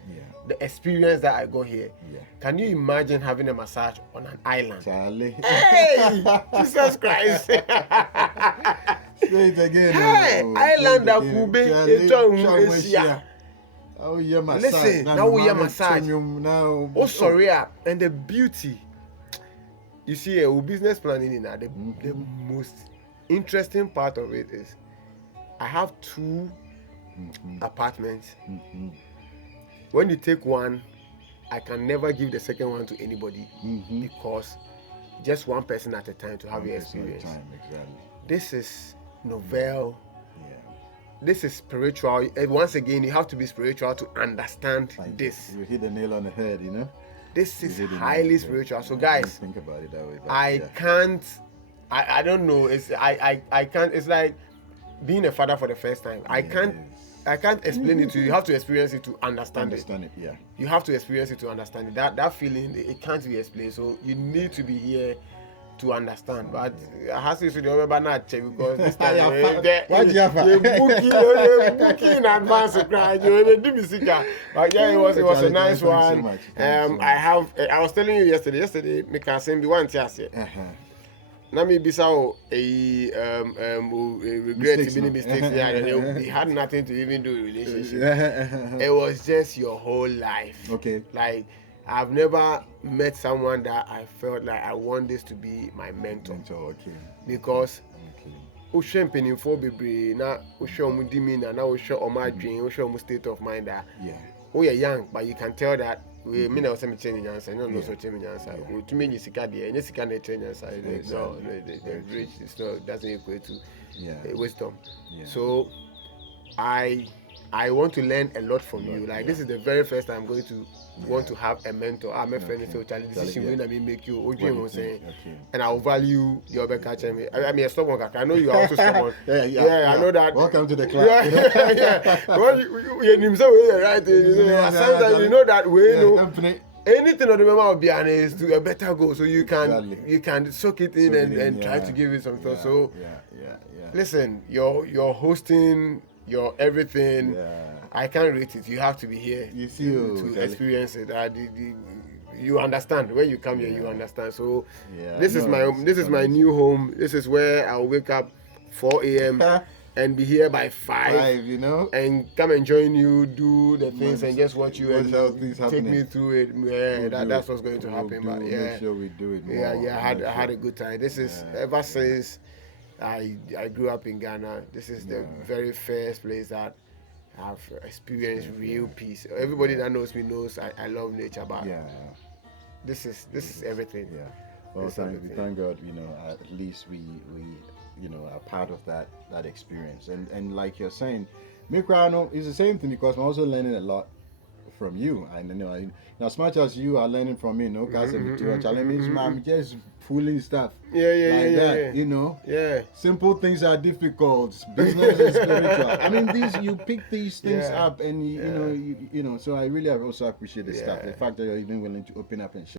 the experience that I got here. Can you imagine having a massage on an island? Charlie. Hey, Jesus Christ. Say it again. Hey, oh. Island Say it of again. Kube, Charlie, it's on Charlie, Asia. Oh, yeah, massage. Listen, now we hear massage. Now. Oh, sorry, and the beauty. You see, business planning in that, the most interesting part of it is I have 2 apartments. When you take one, I can never give the second one to anybody because just one person at a time to have your experience. Exactly. This is novel. Yeah. This is spiritual. And once again, you have to be spiritual to understand this. You hit the nail on the head, you know. This is highly spiritual. So, guys, think about it that way. I can't. I don't know. I can't. It's like being a father for the first time. I can't explain it to you. You have to experience it to understand it. Yeah. You have to experience it to understand it. That feeling, it can't be explained. So you need to be here to understand. But I have to say the other not check because this time booking in advance. But yeah, it was a nice one. I was telling you yesterday, me can send me one chance. Now me bisa regret many mistakes. It had nothing to even do with relationship. It was just your whole life. Okay. Like I've never met someone that I felt like I want this to be my mentor. Okay. Because Ocean penny for baby na Ocean demeanor na Ocean my dream, Ocean state of mind that you're young, but you can tell that we mean also change answer, no so change answer. To me you sika there, you sika na change answer. No, the rich is not doesn't equate to wisdom. So I want to learn a lot from you. Like this is the very first time I'm going to want to have a mentor. I'm a friend, so Charlie decision when I make you and I'll value your back catch me. I mean, stubborn. I know you are also stubborn. I know that. Welcome to the club. Well, you right. Sometimes you know that way. Anything on the memory of Biane is to a better goal, so you can soak it in and try to give it some thought. So listen, your hosting, your everything. I can't rate it. You have to be here to experience it. You understand when you come here. You understand. So this is my new home. This is where I'll wake up 4 a.m. and be here by 5. You know, and come and join you, do the things, and just watch you and take me through it. That's what's going to happen. But make sure we do it. I had a good time. This is ever since I grew up in Ghana. This is the very first place that I've experienced real peace. Everybody that knows me knows I love nature, but this is everything. Well, thank God, at least we are part of that experience. And like you're saying, Mikrano is the same thing because I'm also learning a lot from you. And as much as you are learning from me, because I'm just fooling stuff. That. Simple things are difficult. Business is spiritual. I mean, you pick these things up, and so I really also appreciate the stuff. The fact that you're even willing to open up and share.